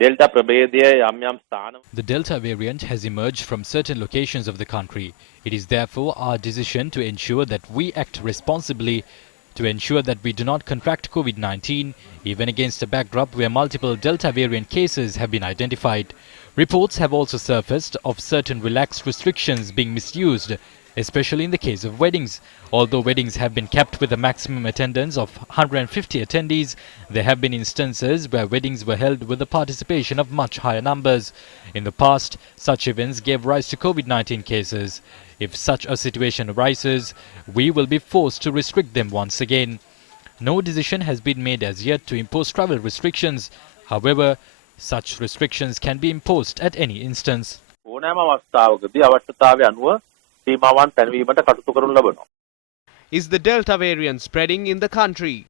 The Delta variant has emerged from certain locations of the country. It is therefore our decision to ensure that we act responsibly to ensure that we do not contract COVID-19, even against a backdrop where multiple Delta variant cases have been identified. Reports have also surfaced of certain relaxed restrictions being misused, especially in the case of weddings. Although weddings have been kept with a maximum attendance of 150 attendees, there have been instances where weddings were held with the participation of much higher numbers. In the past, such events gave rise to COVID-19 cases. If such a situation arises, we will be forced to restrict them once again. No decision has been made as yet to impose travel restrictions. However, such restrictions can be imposed at any instance. Is the Delta variant spreading in the country?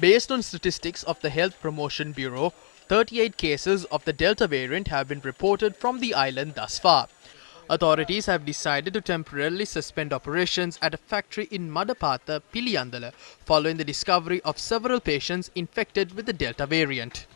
Based on statistics of the Health Promotion Bureau, 38 cases of the Delta variant have been reported from the island thus far. Authorities have decided to temporarily suspend operations at a factory in Madapatha, Piliyandala, following the discovery of several patients infected with the Delta variant.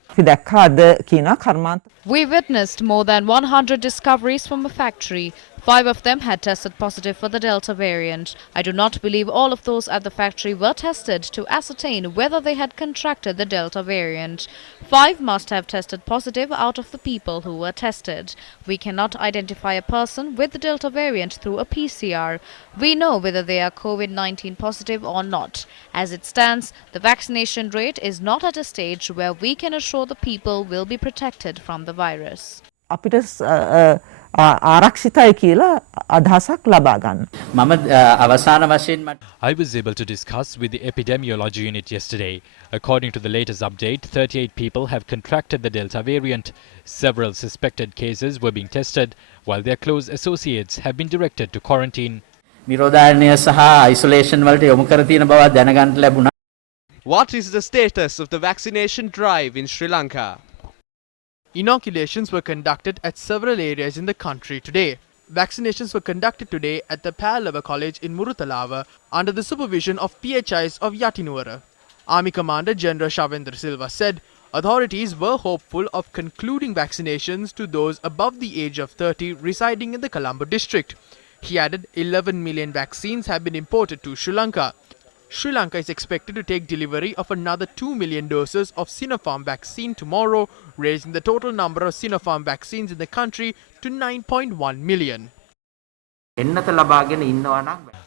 We witnessed more than 100 discoveries from a factory. 5 of them had tested positive for the Delta variant. I do not believe all of those at the factory were tested to ascertain whether they had contracted the Delta variant. 5 must have tested positive out of the people who were tested. We cannot identify a person with the Delta variant through a PCR. We know whether they are COVID-19 positive or not. As it stands, the vaccination rate is not at a stage where we can assure the people will be protected from the virus. I was able to discuss with the epidemiology unit yesterday. According to the latest update, 38 people have contracted the Delta variant. Several suspected cases were being tested, while their close associates have been directed to quarantine. What is the status of the vaccination drive in Sri Lanka? Inoculations were conducted at several areas in the country today. Vaccinations were conducted today at the Pallava College in Murutalawa under the supervision of PHIs of Yatinuwara. Army Commander General Shavendra Silva said authorities were hopeful of concluding vaccinations to those above the age of 30 residing in the Colombo district. He added 11 million vaccines have been imported to Sri Lanka. Sri Lanka is expected to take delivery of another 2 million doses of Sinopharm vaccine tomorrow, raising the total number of Sinopharm vaccines in the country to 9.1 million.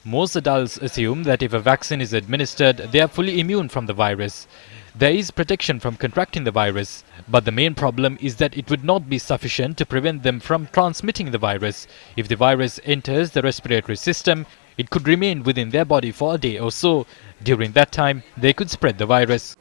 Most adults assume that if a vaccine is administered, they are fully immune from the virus. There is protection from contracting the virus, but the main problem is that it would not be sufficient to prevent them from transmitting the virus. If the virus enters the respiratory system, it could remain within their body for a day or so. During that time, they could spread the virus.